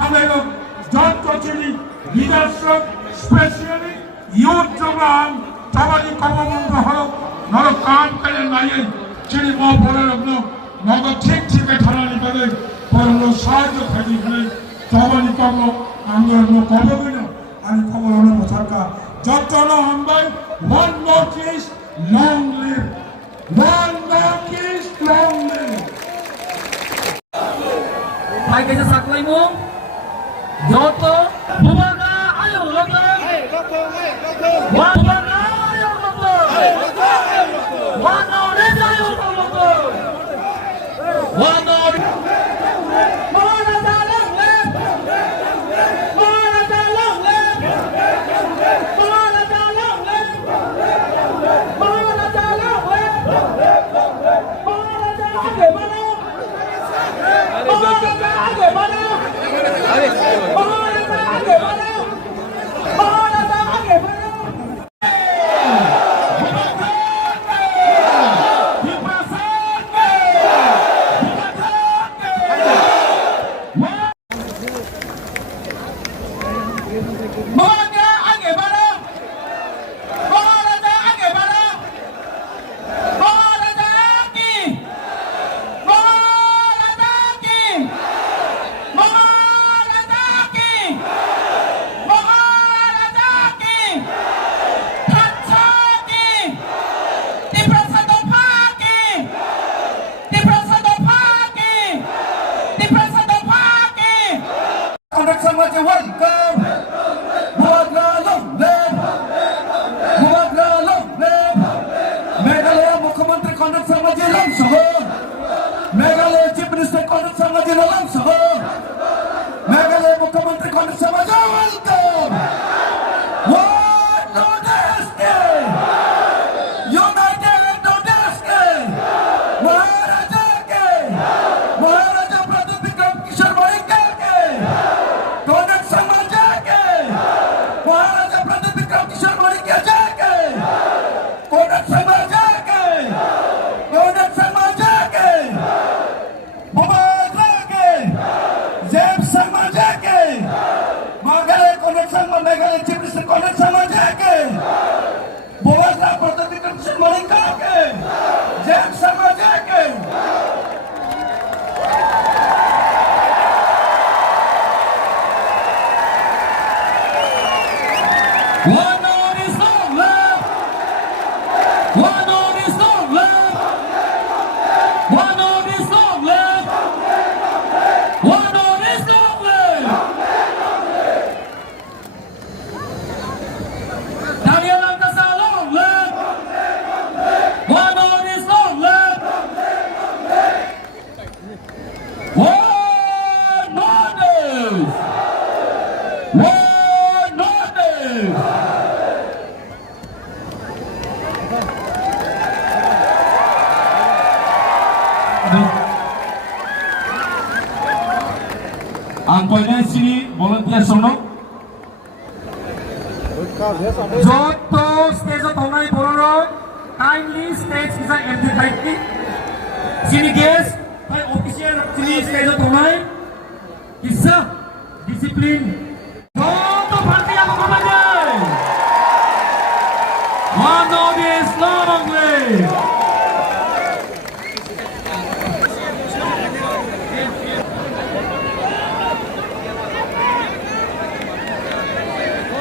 However, John Tochini, leadership, especially youth program, Tabadi Kabamunga Holo, not a calm and Nayan, Chili Mo Polarabno, not a tick ticket Harani Kade, Polo Sarja Kadi, Tabadi Kabo, and no Kababino, and Kabarano Motaka. Jotano Hambai, one more case, long live. One more case, long live. Hai kaisa saklai mo joto bubaga ayo lokto bubaga ayo lokto wano re ayo lokto wano mana dalang le mana dalang le mana dalang le mana dalang le mana dalang le Meghalaya Chief Minister Congress Samaji Nalam Saho, Meghalaya Mukhyamantri Congress Samaji welcome. One Nodeste, United Nodeste, Maharaja ke, Maharaja Pradip Vikram Kishore Moika ke, Congress Samaji ke, Maharaja Pradip Vikram Kishore Moika ke, Congress Samaji ke, Congress Samaji ke. Meghalaya Chief Minister Congress Samaji ke, Bhubaneswar Pradip Vikram Kishore Moika ke, James Samaji ke. One on is long left. One on is long left. One on is long left. One on is long left. Daniel Angkasa long left. One on is long left. One Nordic. One Nordic. Ang poinnya sini volunteer sono. Joto stage thonai pororo kindly stage kisa empty tightly. Sini guest by official sini stage thonai kisa discipline. Joto party apa kabarnya? One of this long way.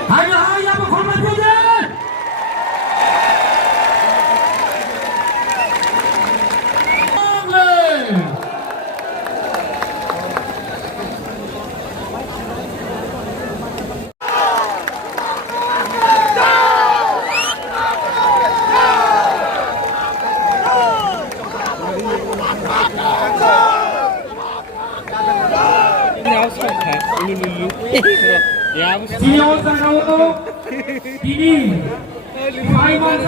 Ayo ayo berhormat saja. Senior Sangato, ini 5 months